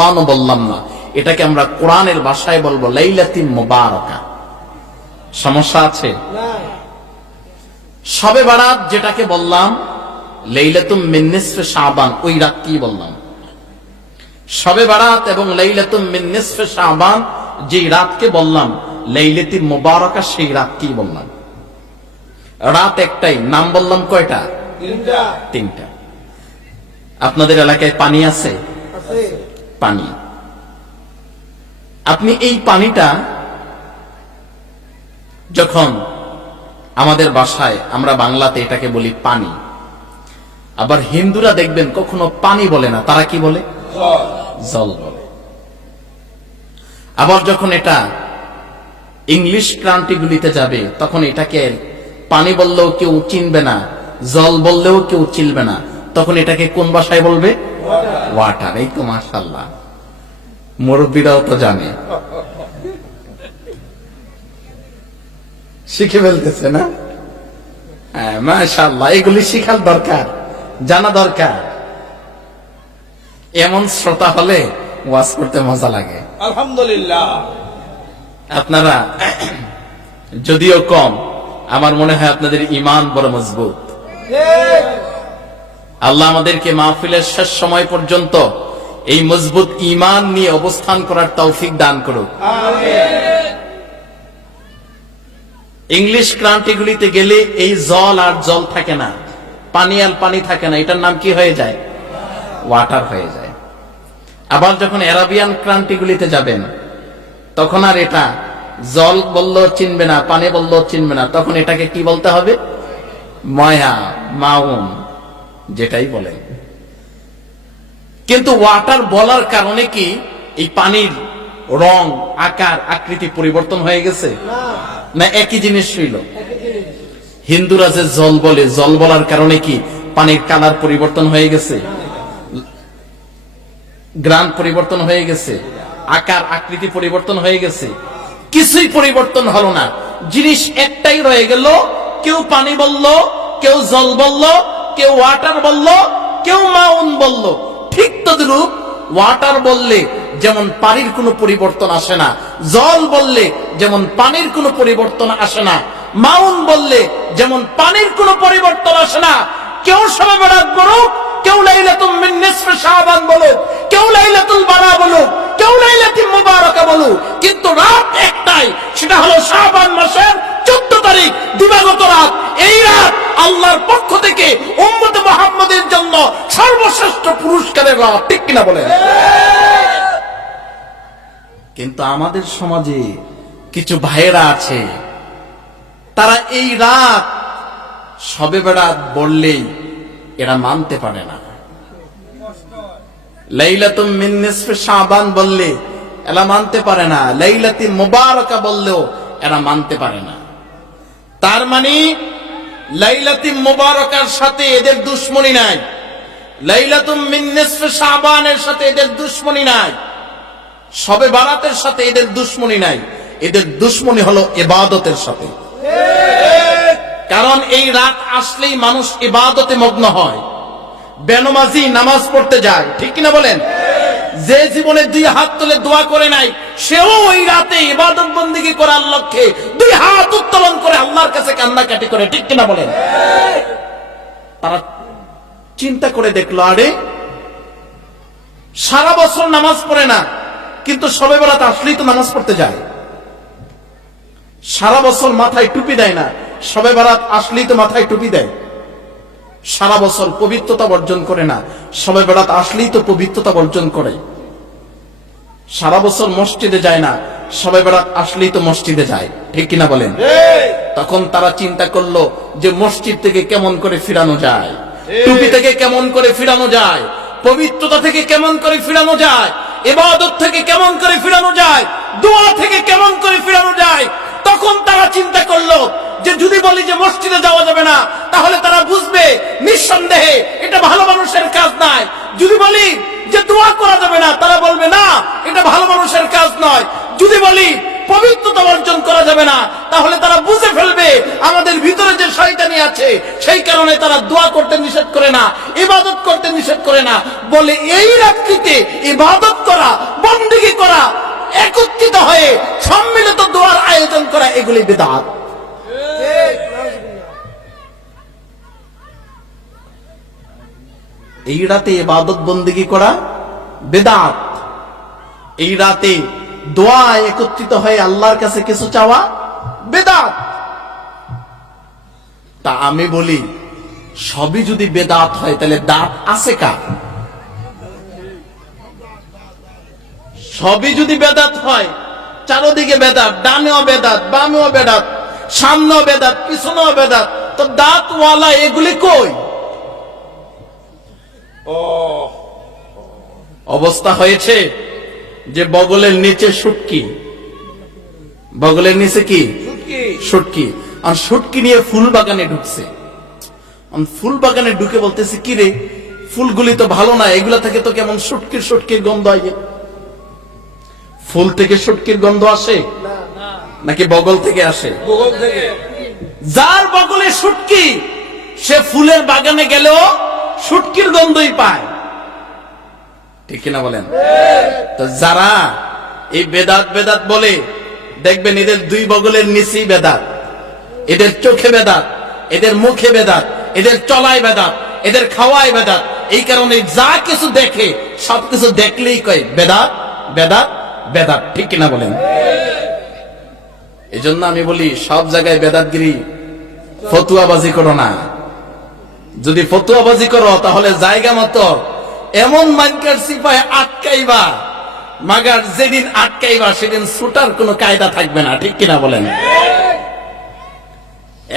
শাবানও বললাম না, এটাকে আমরা কোরআনের ভাষায় বলবো লাইলাতুল মুবারাকা। সমস্যা আছে? শবে বারাত যেটাকে বললাম লাইলাতুম মিন নিসফে শাবান, ওই রাত কি বললাম? শবে বারাত এবং লাইলাতুম মিন নিসফে শাবান যেই রাতকে বললাম লাইলাতুল মুবারাকা, সেই রাত কি বললাম? রাত একটাই, নাম বললাম কয়টা? তিনটা। আপনাদের এলাকায় পানি আছে? পানি। আপনি এই পানিটা যখন আমাদের ভাষায়, আমরা বাংলাতে এটাকে বলি পানি, আবার হিন্দুরা দেখবেন কখনো পানি বলে না, তারা কি বলে? জল বলে। আবার যখন এটা ইংলিশ ক্রান্তিগুলিতে যাবে তখন এটাকে পানি বললেও কেউ চিনবে না, জল বললেও কেউ চিনবে না, তখন এটাকে কোন ভাষায় বলবে? ওয়াটার। এই তো মাশাআল্লাহ, মুরব্বীরাও তো জানে, শিখে ফেলতেছে না? হ্যাঁ মাশাআল্লাহ, এগুলি শিখার দরকার, জানা দরকার। এমন শ্রোতা হলে ওয়াজ করতে মজা লাগে। আলহামদুলিল্লাহ। আপনারা যদিও কম, আমার মনে হয় আপনাদের ঈমান বড় মজবুত। আল্লাহ আমাদেরকে মাহফিলের শেষ সময় পর্যন্ত এই মজবুত ঈমান নিয়ে অবস্থান করার তৌফিক দান করুক। ইংলিশ ক্রান্তিগুলিতে গেলে এই জল আর জল থাকে না, পানি আর পানি থাকে না, এটার নাম কি হয়ে যায়? ওয়াটার হয়ে যায়। আবার যখন আরাবিয়ান ক্রান্তিগুলিতে যাবেন তখন আর এটা জল বললেও চিনবে না, পানি বললেও চিনবে না, তখন এটাকে কি বলতে হবে? ময়া, মাউন, যেটাই বলে। কিন্তু ওয়াটার বলার কারণে কি এই পানির রং, আকার, আকৃতি পরিবর্তন হয়ে গেছে? না একই জিনিস ছিল? হিন্দুরা যে জল বলে, জল বলার কারণে কি পানির কালার পরিবর্তন হয়ে গেছে? গ্রান পরিবর্তন হয়ে গেছে? আকার আকৃতি পরিবর্তন হয়ে গেছে? কিছুই পরিবর্তন হলো না, জিনিস একটাই রয়ে গেল। কেউ পানি বলল, কেউ জল বলল, কেউ ওয়াটার বলল, কেউ মাউন বলল। ঠিক তদ্রূপ ওয়াটার বললে যেমন পানির কোনো পরিবর্তন আসে না, জল বললে যেমন পানির কোনো পরিবর্তন আসে না, মাউন বললে যেমন পানির কোনো পরিবর্তন আসে না। কেউ শবে বরাত বলুক, কেউ লাইলাতুম মিন নিসফি শাবান বলুক, কেউ লাইলাতুল বারা বলুক, কেউ লাইলাতুল মুবারাকা বলুক, কিন্তু রাত একটাই, সেটা হলো শাবান মাসের 14 তারিখ দিবাগত রাত। এই রাত আল্লাহর পক্ষ থেকে উম্মত মুহাম্মাদের জন্য সর্বশ্রেষ্ঠ পুরস্কারের রাত। ঠিক কিনা বলেন? কিন্তু আমাদের সমাজে কিছু ভাইয়েরা আছে, তারা এই রাত শবে বরাত বললেই এরা মানতে পারে না। লাইলাতুম মিন নিসফি শাবান বললে এরা মানতে পারে না, লাইলাতুল মুবারাকা বললেও এরা মানতে পারে না। তার মানে লাইলাতুল মুবারাকার সাথে এদের দুশমনি নাই, লাইলাতুম মিন নিসফি শাবানের সাথে এদের দুশমনি নাই, শবে বারাতের সাথে এদের দুশমনি নাই। এদের দুশমনি হলো ইবাদতের সাথে। কারণ এই রাত আসলেই মানুষ ইবাদতে মগ্ন হয়, বেনমাজি নামাজ পড়তে যায়। ঠিক কিনা বলেন? যে জীবনে 2 হাত তুলে দোয়া করে নাই, সেও ওই রাতে ইবাদত বন্দেগী করার লক্ষ্যে 2 হাত উত্তোলন করে আল্লাহর কাছে কান্নাকাটি করে। ঠিক কিনা বলেন? তারা চিন্তা করে দেখলো, আরে সারা বছর নামাজ পড়ে না, কিন্তু শবে বরাত আসলেই তো নামাজ পড়তে যায়। সারা বছর মাথায় টুপি দেয় না, শবে বরাত আসলেই তো মাথায় টুপি দেয়। সারা বছর পবিত্রতা বর্জন করে না, শবে বরাত আসলেই তো পবিত্রতা বর্জন করে। সারা বছর মসজিদে যায় না, শবে বরাত আসলেই তো মসজিদে যায়। ঠিক কিনা বলেন? তখন তারা চিন্তা করলো যে মসজিদ থেকে কেমন করে ফিরানো যায়, টুপি থেকে কেমন করে ফিরানো যায়, পবিত্রতা থেকে কেমন করে ফিরানো যায়, ইবাদত থেকে কেমন করে ফিরানো যায়, দোয়া থেকে কেমন করে ফিরানো যায়। তখন তারা চিন্তা করলো যে যদি বলি যে মসজিদে যাওয়া যাবে না, তাহলে তারা বুঝবে নিঃসন্দেহে এটা ভালো মানুষের কাজ নয়। যদি বলি যে দোয়া করা যাবে না, তারা বলবে না এটা ভালো মানুষের কাজ নয়। যদি বলি পবিত্রতা অর্জন করা যাবে না, তাহলে তারা বুঝে ফেলবে আমাদের ভিতরে যে শয়তানি আছে, সেই কারণে তারা দোয়া করতে নিষেধ করে না, ইবাদত করতে নিষেধ করে না। বলে এই রাত্রিতে ইবাদত করা, বন্দেগী করা, একত্রিত হয়ে সম্মিলিত দোয়ার আয়োজন করা, এগুলি বিদআত। এই রাতে ইবাদত বন্দেগী করা বিদআত। এই রাতে দোয়া একত্রিত হয়ে আল্লাহর কাছে কিছু চাওয়া বিদআত। তা আমি বলি সবই যদি বেদাত হয় তাহলে দাঁত আছে কার? সবই যদি বেদাত হয়, চারদিকে বেদাত, ডানেও বেদাত, বামেও বেদাত, সামনেও বেদাত, পিছনেও বেদাত, তো দাঁতওয়ালা এগুলি কই? অবস্থা হয়েছে যে বগলের নিচে শুটকি, বগলের নিচে কি শুটকি, আর শুটকি নিয়ে ফুল বাগানে ঢুকছে। ফুল বাগানে ঢুকে বলতেছে, কি রে, ফুলগুলি তো ভালো না, এগুলা থেকে তো কেমন শুটকির শুটকির গন্ধ হয়। ফুল থেকে শুটকির গন্ধ আসে নাকি বগল থেকে আসে? বগল থেকে। যার বগলে শুটকি সে ফুলের বাগানে গেলেও শুটকির গন্ধই পায়, ঠিক কিনা বলেন? তো যারা এই বেদাত বেদাত বলে, দেখবেন এদের দুই বগলের নিচেই বেদাত, এদের চোখে বেদাত, এদের মুখে বেদাত, এদের চলায় বেদাত, এদের খাওয়ায় বেদাত। এই কারণে যা কিছু দেখে সবকিছু দেখলেই কয় বেদাত বেদাত বেদাত, ঠিক কিনা বলেন? এই জন্য আমি বলি সব জায়গায় বেদাতগিরি, ফতুয়াবাজি করো না। যদি ফতুয়াবাজি করো তাহলে জায়গা মতো এমন মানকার সিপায় আটকাইবা, মাগার যেদিন আটকাইবা সেদিন ছুটার কোনো কায়দা থাকবে না, ঠিক কিনা বলেন?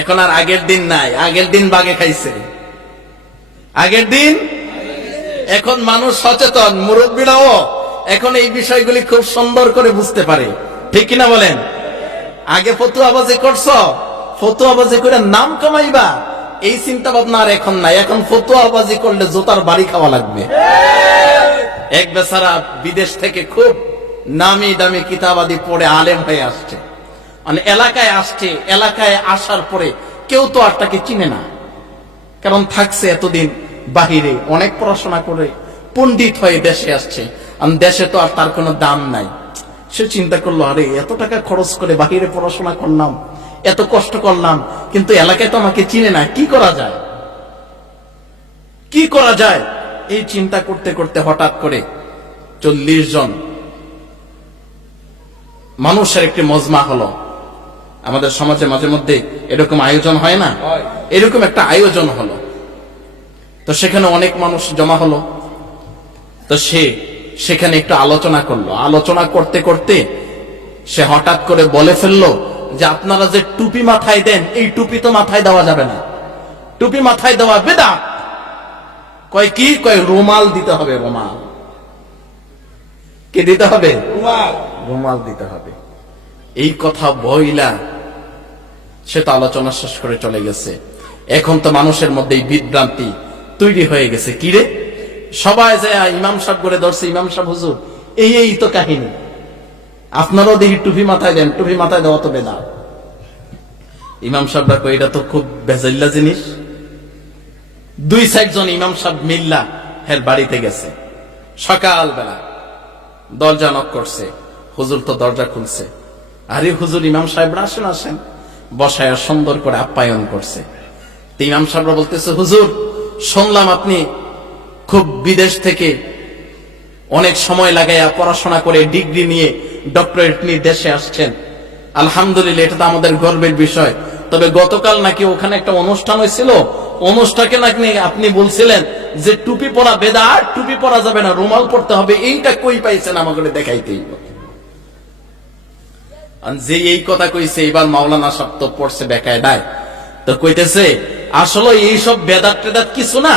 এখন আর আগের দিন নাই, আগের দিন বাগে খাইছে, আগের দিন। এখন মানুষ সচেতন, মুরব্বীরাও এখন এই বিষয়গুলি খুব সুন্দর করে বুঝতে পারে, ঠিক কিনা বলেন? আগে ফতুয়াবাজি করছো, ফতুয়াবাজি করে নাম কামাইবা, এই চিন্তা ভাবনা আর এখন নাই। এখন ফতুয়াবাজি করলে জোতার বাড়ি খাওয়া লাগবে। এক বেচারা বিদেশ থেকে খুব নামি দামি কিতাবাদি পড়ে আলেম হয়ে আসছে, মানে এলাকায় আসছে। এলাকায় আসার পরে কেউ তো আর তাকে চিনে না, কারণ থাকছে এতদিন বাহিরে, অনেক পড়াশোনা করে পণ্ডিত হয়ে দেশে আসছে। দেশে তো আর তার কোনো দাম নাই। সে চিন্তা করলো, আরে এত টাকা খরচ করে বাহিরে পড়াশোনা করলাম, এত কষ্ট করলাম, কিন্তু এলাকায় তো আমাকে চিনে না, কি করা যায়, কি করা যায়? এই চিন্তা করতে করতে হঠাৎ করে 40 জন মানুষের একটি মজমা হলো। আমাদের সমাজে মাঝে মধ্যে এরকম আয়োজন হয় না? এরকম একটা আয়োজন হলো। তো সেখানে অনেক মানুষ জমা হলো। তো সেখানে একটু আলোচনা করলো। আলোচনা করতে করতে সে হঠাৎ করে বলে ফেললো যে আপনারা যে টুপি মাথায় দেন, এই টুপি তো মাথায় দেওয়া যাবে না, টুপি মাথায় দেওয়া বেদাত। কয় কি? কয় রুমাল দিতে হবে, রুমাল। কি দিতে হবে? রুমাল দিতে হবে। এই কথা বইলা সে তো আলোচনা শেষ করে চলে গেছে। এখন তো মানুষের মধ্যে এই বিভ্রান্তি তৈরি হয়ে গেছে, কি রে, সবাই যায় ইমাম সাহেব করে ধরছে, ইমাম সাহেব হুজুর এই তো কাহিনী, আপনারাও দেখি টুপি মাথায় দেন, টুপি মাথায় দেওয়া তো বেদাত। ইমাম সাহেবরা কই এটা তো খুব বেজাইল্লা জিনিস। 2-4 জন ইমাম সাহেব মিল্লা হের বাড়িতে গেছে। সকালবেলা দরজা নক করছে, হুজুর তো দরজা খুলছে। আরে হুজুর, ইমাম সাহেবরা আসেন আসেন, বসায় সুন্দর করে আপ্যায়ন করছে। তো ইমাম সাহেবরা বলতেছে, হুজুর শুনলাম আপনি খুব বিদেশ থেকে অনেক সময় লাগাইয়া পড়াশোনা করে ডিগ্রি নিয়ে, ডক্টরেট নিয়ে দেশে আসছেন। আলহামদুলিল্লাহ, এটা তো আমাদের গর্বের বিষয়। তবে গতকাল নাকি ওখানে একটা অনুষ্ঠান হয়েছিল, অনুষ্ঠানকে নাকি আপনি বলছিলেন যে টুপি পরা বেদাত, টুপি পরা যাবে না, রুমাল পড়তে হবে। এইটা কই পাইছেন আমাকে দেখাইতেই। যে এই কথা কইছে, এবার মাওলানা সাহেব তো পড়ছে বেকায়দায়, তো কইতেছে আসলে এইসব বেদাত টেদাত কিছু না,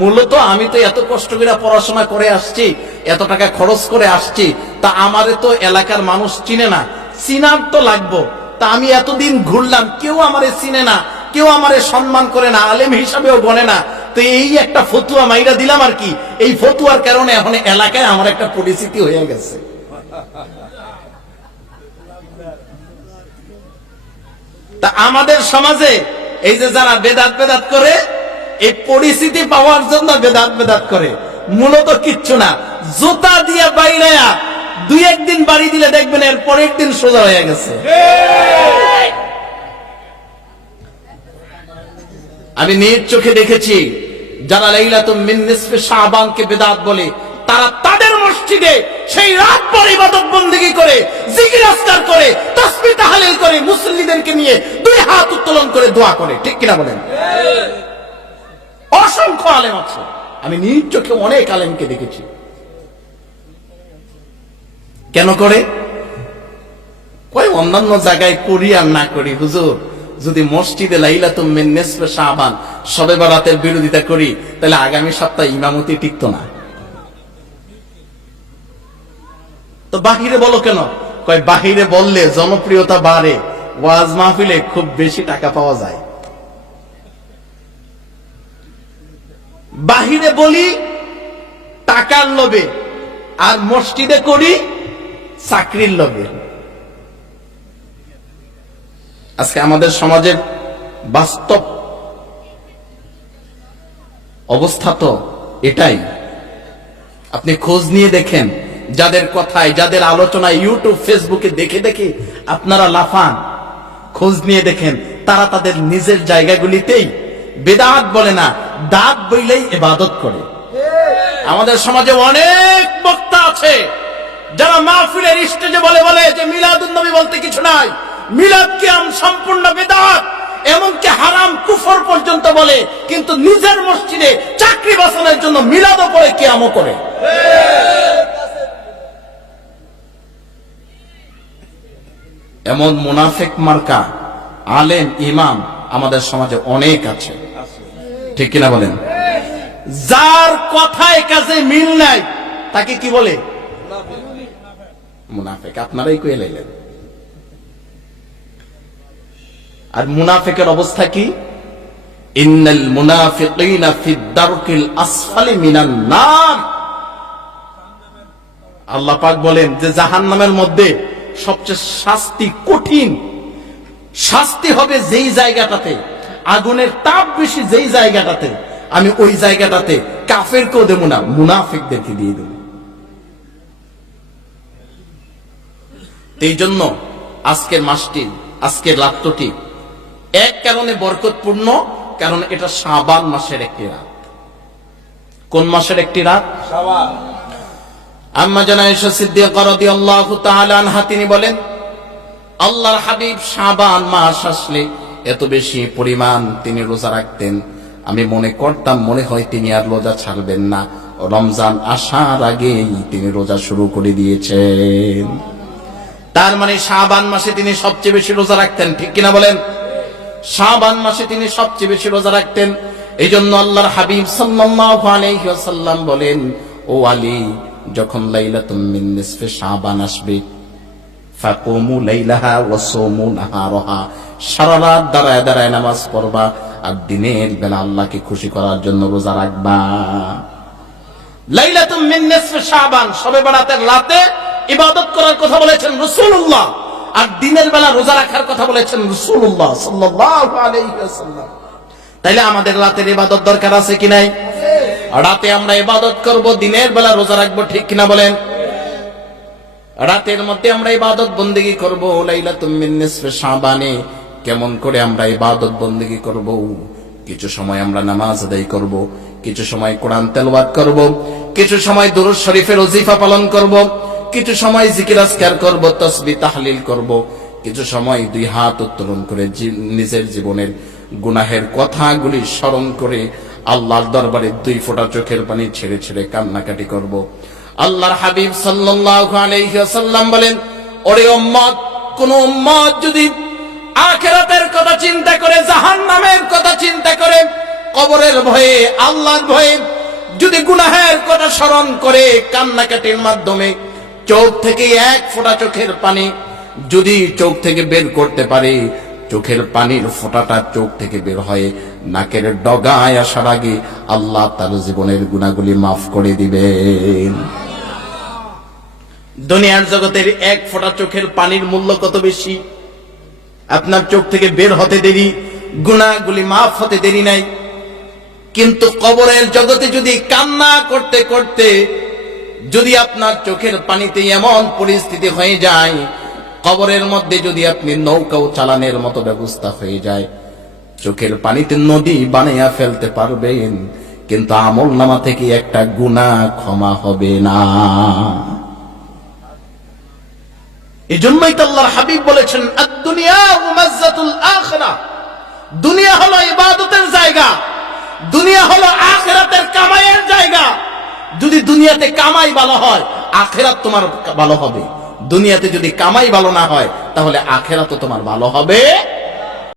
মূলত আমি তো এত কষ্ট করে পড়াশোনা করে আসছি, এত টাকা খরচ করে আসছি, তা আমারে তো এলাকার মানুষ চিনে না, চিনার তো লাগবো। তা আমি এতদিন ঘুরলাম, কেউ আমারে চিনে না, কেউ আমারে সম্মান করে না, আলেম হিসাবেও গণে না। তো এই একটা ফতুয়া মাইরা দিলাম আর কি, এই ফতুয়ার কারণে এখন এলাকায় আমার একটা পরিচিতি হয়ে গেছে। তা আমাদের সমাজে এই যে যারা বেদাত বেদাত করে, এই পরিস্থিতি পাওয়ার জন্য বেদাত বেদাত করে, মূলত কিচ্ছু না। জুতা দিয়ে বাইরায়া দুই একদিন বাড়ি দিলে দেখবেন এর পরের দিন সোজা হয়ে গেছে। আমি নিজ চোখে দেখেছি যারা লাইলাতুল মিন নিসফে শাবানকে বেদাত বলে, তারা তাদের মসজিদে সেই রাত পর ইবাদত বন্দেগী করে, জিকির আজকার করে, তাসবিহ তাহলিল করে, মুসল্লিদেরকে নিয়ে দুই হাত উত্তোলন করে দোয়া করে। ঠিক কিনা বলেন? অসংখ্য আলেম আছে, আমি নিজ চোখে অনেক আলেমকে দেখেছি। কেন করে? কয় অন্যান্য জায়গায় করি আর না করি, হুজুর যদি মসজিদে লাইলাতুল মিন নিসফে শাবান শবে বরাতের বিরোধিতা করি, তাহলে আগামী সপ্তাহে ইমামতি টিকতো না। তো বাহিরে বলো কেন? কয় বাহিরে বললে জনপ্রিয়তা বাড়ে, ওয়াজ মাহফিলে খুব বেশি টাকা পাওয়া যায়। বাহিরে বলি টাকার লোভে, আর মসজিদে করি চাকরির লোভে। আজকে আমাদের সমাজের বাস্তব অবস্থা তো এটাই। আপনি খোঁজ নিয়ে দেখেন, যাদের কথায়, যাদের আলোচনায় ইউটিউব ফেসবুকে দেখে দেখে আপনারা লাফান, খোঁজ নিয়ে দেখেন তারা তাদের নিজের জায়গাগুলিতেই বেদাত বলে না, দাঁত বইলেই ইবাদত করে। আমাদের সমাজে অনেক বক্তা আছে যারা মাহফিলের স্টেজে বলে যে মিলাদুন নবী বলতে কিছু নাই, মিলাদ কিয়াম সম্পূর্ণ বেদাত, এমনকি হারাম কুফর পর্যন্ত বলে, কিন্তু নিজের মসজিদে চাকরি বাঁচানোর জন্য মিলাদও পড়ে কিয়ামও করে। এমন মুনাফিক মার্কা আলেম ইমাম আমাদের সমাজে অনেক আছে। ঠিক কিনা বলেন? যার কথায় কাজে মিল নাই তাকে কি বলে? মুনাফিক। আপনারাই কয়ে লাইলেন। আর মুনাফিকের অবস্থা কি? ইন্নাল মুনাফিকিনা ফিদ দারকিল আসফালি মিনান নার। আল্লাহ পাক বলেন যে জাহান্নামের মধ্যে সবচেয়ে শাস্তি কঠিন শাস্তি হবে যেই জায়গাটাতে আগুনের তাপ বেশি, যেই জায়গাটাতে, আমি ওই জায়গাটাতে কাফেরকেও দেব না, মুনাফিকদেরকে দিয়ে দেব। এই জন্য আজকের মাসটি, আজকের রাত্রটি এক কারণে বরকতপূর্ণ, কারণ এটা শাবান মাসের একটি রাত। কোন মাসের একটি রাত? শাবান। আম্মা জানা আয়েশা সিদ্দিকা রাদিয়াল্লাহু তাআলা আনহা তিনি বলেন, আল্লাহর হাবিব শাবান মাস আসলে এত বেশি পরিমাণ তিনি রোজা রাখতেন, আমি মনে করতাম মনে হয় তিনি আর রোজা ছাড়বেন না, রমজান আসার আগেই তিনি রোজা শুরু করে দিয়েছেন। তার মানে শাবান মাসে তিনি সবচেয়ে বেশি রোজা রাখতেন। ঠিক কিনা বলেন? শাবান মাসে তিনি সবচেয়ে বেশি রোজা রাখতেন। এই জন্য আল্লাহর হাবিব সাল্লাল্লাহু আলাইহি ওয়াসাল্লাম বলেন, ও আলী, যখন লাইলাতুল মিন নিসফে শাবান আসবে, ফাকুমু লাইলাহা ওয়া সুমু নাহারাহা, সারা রাত দাঁড়ায় দাঁড়ায় নামাজ পড়বা, আর দিনের বেলা আল্লাহকে খুশি করার জন্য রোজা রাখবা। লাইলাতুল মিন নিসফে শাবান শবে বরাতের রাতে ইবাদত করার কথা বলেছেন রাসূলুল্লাহ, আর দিনের বেলা রোজা রাখার কথা বলেছেন রাসূলুল্লাহ সাল্লাল্লাহু আলাইহি ওয়াসাল্লাম। তাইলে আমাদের রাতের ইবাদত দরকার আছে কি নাই? রাতে আমরা ইবাদত করব, দিনের বেলা রোজা রাখবো। ঠিক কিনা বলেন? রাতের মধ্যে আমরা ইবাদত বন্দেগী করব। লাইলাতুল মিন নিসফে শাবানে কেমন করে আমরা ইবাদত বন্দেগী করব? কিছু সময় আমরা নামাজ আদায় করব, কিছু সময় কোরআন তেলাওয়াত করব, কিছু সময় দুরূদ শরীফের ওজিফা পালন করব, কিছু সময় জিকির আজকার করব, তাসবিহ তাহলিল করব, কিছু সময় দুই হাত উত্তোলন করে নিজের জীবনের গুনাহের কথাগুলি স্মরণ করে আল্লাহর দরবারে দুই ফোঁটা চোখের পানি ছেড়ে ছেড়ে কান্নাকাটি করব। আল্লাহর হাবিব সাল্লাল্লাহু আলাইহি ওয়াসাল্লাম বলেন, ওরে উম্মত, কোন উম্মত যদি আখিরাতের কথা চিন্তা করে, জাহান্নামের কথা চিন্তা করে, কবরের ভয়ে, আল্লাহর ভয়ে যদি গুনাহের কথা স্মরণ করে কান্নাকাটির মাধ্যমে চোখ থেকে এক ফোঁটা চোখের পানি যদি চোখ থেকে বের করতে পারে, চোখের পানির ফোঁটাটা চোখ থেকে বের হয় নাকের ডগায় আসার আগে আল্লাহ তার জীবনের গুনাহগুলি মাফ করে দিবেন। দুনিয়ার জগতের এক ফোঁটা চোখের পানির মূল্য কত বেশি! আপনার চোখ থেকে বের হতে দেরি, গুনাহগুলি মাফ হতে দেরি নাই। কিন্তু কবরের জগতে যদি কান্না করতে করতে যদি আপনার চোখের পানিতে এমন পরিস্থিতি হয়ে যায়, কবরের মধ্যে যদি আপনি নৌকাও চালানোর মতো ব্যবস্থা হয়ে যায়, চোখের পানিতে নদী বানাইয়া ফেলতে পারবেন, কিন্তু আমলনামা থেকে একটা গুনাহ ক্ষমা হবে না। এজন্যই তো আল্লাহর হাবিব বলেছেন, আদ-দুনিয়া মুমাজ্জাতুল আখিরাহ, দুনিয়া হলো ইবাদতের জায়গা, দুনিয়া হলো আখিরাতের কামাইয়ের জায়গা। যদি দুনিয়াতে কামাই ভালো হয়, আখিরাত তোমার ভালো হবে। দুনিয়াতে যদি কামাই ভালো না হয়, তাহলে আখিরাতও তোমার ভালো হবে